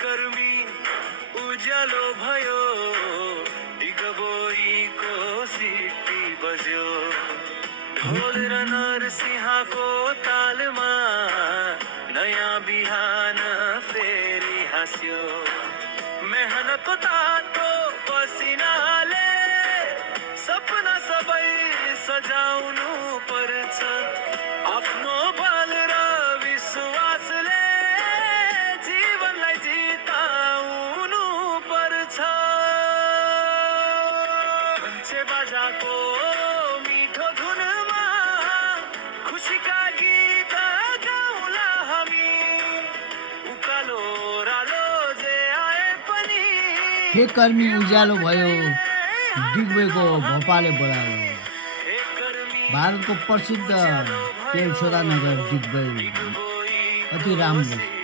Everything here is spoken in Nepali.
कर्मी उज्यालो भयो दिगबोरीको सिटी बज्यो ढोल र नरसिंहको तालमा नयाँ बिहान फेरि हाँस्यो मेहनतको तातो पसिनाले सपना सबै सजाउनु पर्छ आफ्नो बल र विश्वासले जीवनलाई जिताउनु पर्छ पञ्चे बाजाको मिठो धुनमा खुसीका गीत गाउला हामी उकालो रालो जे आए पनि हे कर्मी उज्यालो भयो दिग्बेको भोपाले बोलायो भारतको प्रसिद्ध तेल सोधा नगर दिग्बे अति राम्रो